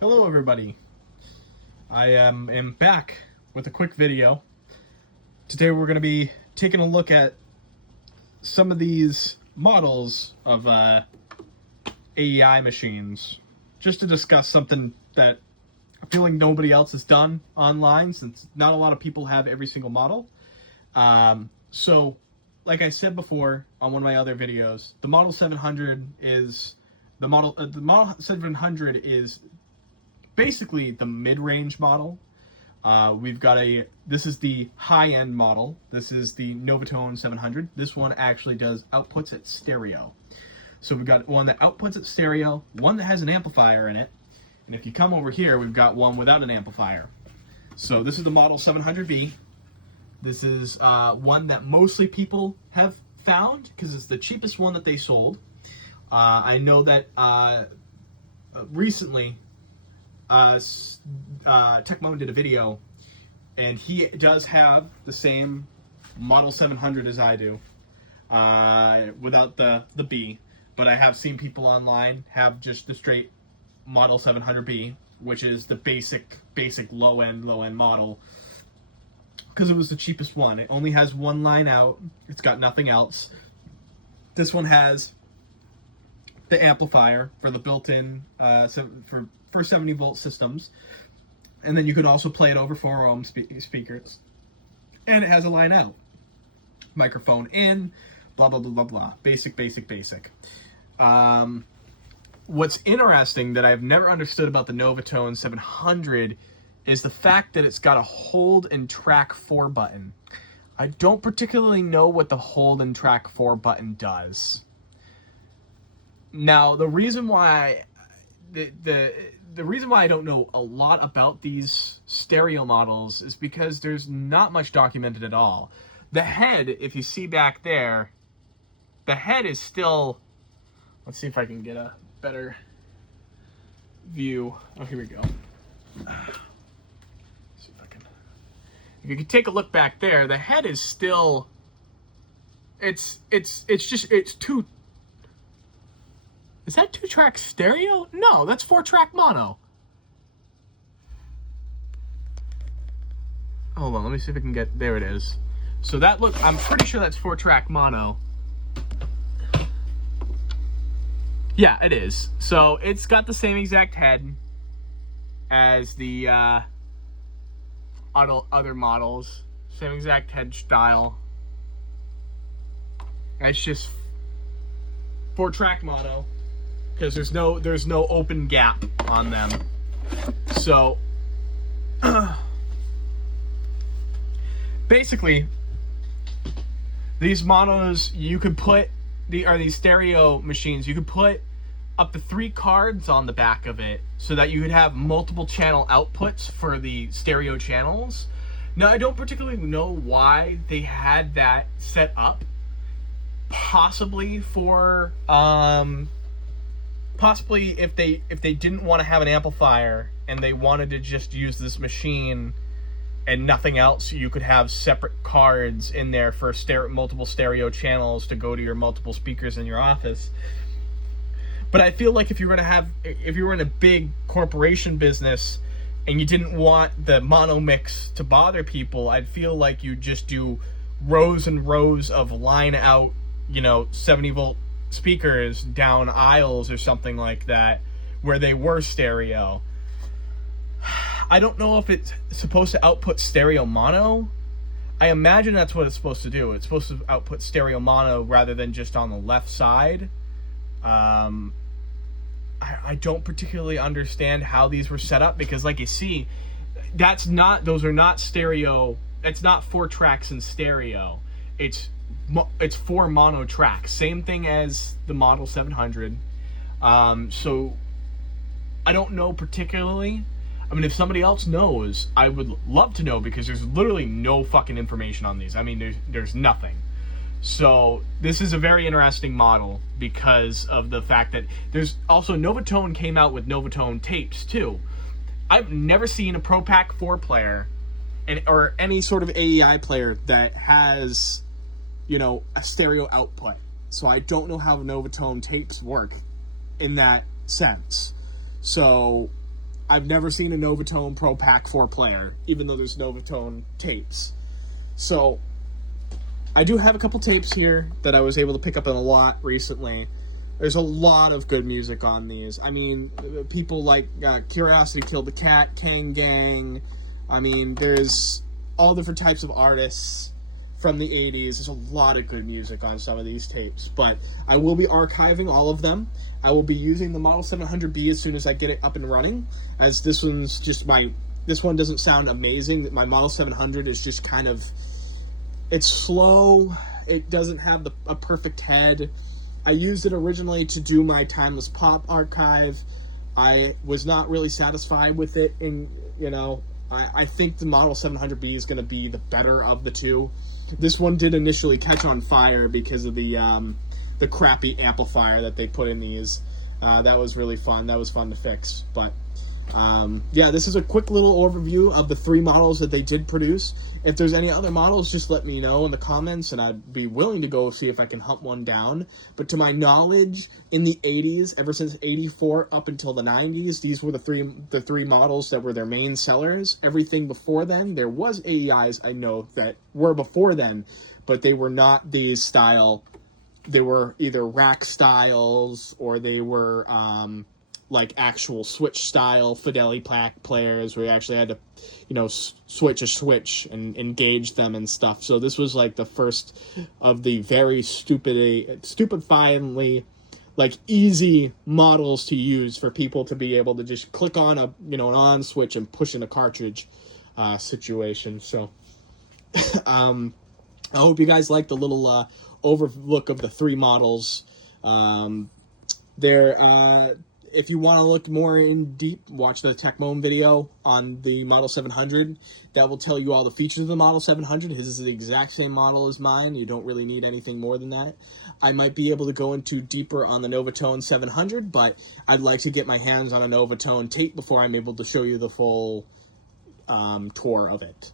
Hello everybody, I am back with a quick video. Today we're going to be taking a look at some of these models of AEI machines, just to discuss something that I feel like nobody else has done online, since not a lot of people have every single model. So, like I said before on one of my other videos, the Model 700 is the Model 700 is basically the mid-range model. This is the high-end model. This is the Novatone 700. This one actually does outputs at stereo. So we've got one that outputs at stereo, one that has an amplifier in it, and if you come over here, we've got one without an amplifier. So this is the Model 700B. This is one that mostly people have found because it's the cheapest one that they sold. I know that recently Techmo did a video, and he does have the same Model 700 as I do, without the B, but I have seen people online have just the straight Model 700B, which is the basic low-end model, because it was the cheapest one. It only has one line out, it's got nothing else. This one has the amplifier for the built-in, for 70 volt systems, and then you could also play it over 4 ohm speakers, and it has a line out, microphone in, blah blah blah blah blah. Basic. What's interesting that I've never understood about the Novatone 700 is the fact that it's got a hold and track 4 button. I don't particularly know what the hold and track 4 button does. Now, the reason why the reason why I don't know a lot about these stereo models is because there's not much documented at all. The head, if you see back there, the head is still... Let's see if I can get a better view. Oh, here we go. See if I can... If you can take a look back there, the head is still... It's two... Is that 2-track stereo? No, that's 4-track mono. Hold on, let me see if I can get... There it is. So that look, I'm pretty sure that's 4-track mono. Yeah, it is. So it's got the same exact head as the other models. Same exact head style. It's just 4-track mono, because there's no open gap on them. So basically, these monos, you could put these stereo machines, you could put up to 3 cards on the back of it, so that you could have multiple channel outputs for the stereo channels. Now, I don't particularly know why they had that set up. Possibly for possibly if they didn't want to have an amplifier and they wanted to just use this machine and nothing else, you could have separate cards in there for multiple stereo channels to go to your multiple speakers in your office. But I feel like if you were in a big corporation business and you didn't want the mono mix to bother people, I'd feel like you just do rows and rows of line out, 70 volt speakers down aisles or something like that, where they were stereo. I don't know if it's supposed to output stereo mono. I imagine that's what it's supposed to do. It's supposed to output stereo mono rather than just on the left side. I don't particularly understand how these were set up, because like you see, those are not stereo. It's not 4 tracks in stereo. It's 4 mono tracks, same thing as the Model 700. So I don't know particularly. I mean, if somebody else knows, I would love to know, because there's literally no fucking information on these. I mean, there's nothing. So this is a very interesting model because of the fact that there's also Novatone came out with Novatone tapes too. I've never seen a Pro Pack 4 player or any sort of AEI player that has, a stereo output. So I don't know how Novatone tapes work in that sense. So I've never seen a Novatone Pro Pack 4 player, even though there's Novatone tapes. So I do have a couple tapes here that I was able to pick up in a lot recently. There's a lot of good music on these. I mean, people like Curiosity Killed the Cat, Kang Gang. I mean, there's all different types of artists from the 80s. There's a lot of good music on some of these tapes. But I will be archiving all of them. I will be using the Model 700B as soon as I get it up and running, as this one's just this one doesn't sound amazing. My Model 700 is just kind of, it's slow. It doesn't have a perfect head. I used it originally to do my Timeless Pop archive. I was not really satisfied with it, and I think the Model 700B is going to be the better of the two. This one did initially catch on fire because of the crappy amplifier that they put in these. That was really fun. That was fun to fix. But yeah, this is a quick little overview of the 3 models that they did produce. If there's any other models, just let me know in the comments, and I'd be willing to go see if I can hunt one down. But to my knowledge, in the 80s, ever since 84 up until the 90s, these were the three models that were their main sellers. Everything before then, there was AEIs, I know, that were before then, but they were not these style. They were either rack styles, or they were like actual switch style Fidelity pack players where you actually had to, switch a switch and engage them and stuff. So this was like the first of the very stupefyingly like easy models to use for people to be able to just click on an on switch and push in a cartridge situation. So I hope you guys like the little overlook of the 3 models. If you want to look more in deep, watch the TechMoan video on the Model 700. That will tell you all the features of the Model 700. His is the exact same model as mine. You don't really need anything more than that. I might be able to go into deeper on the Novatone 700, but I'd like to get my hands on a Novatone tape before I'm able to show you the full tour of it.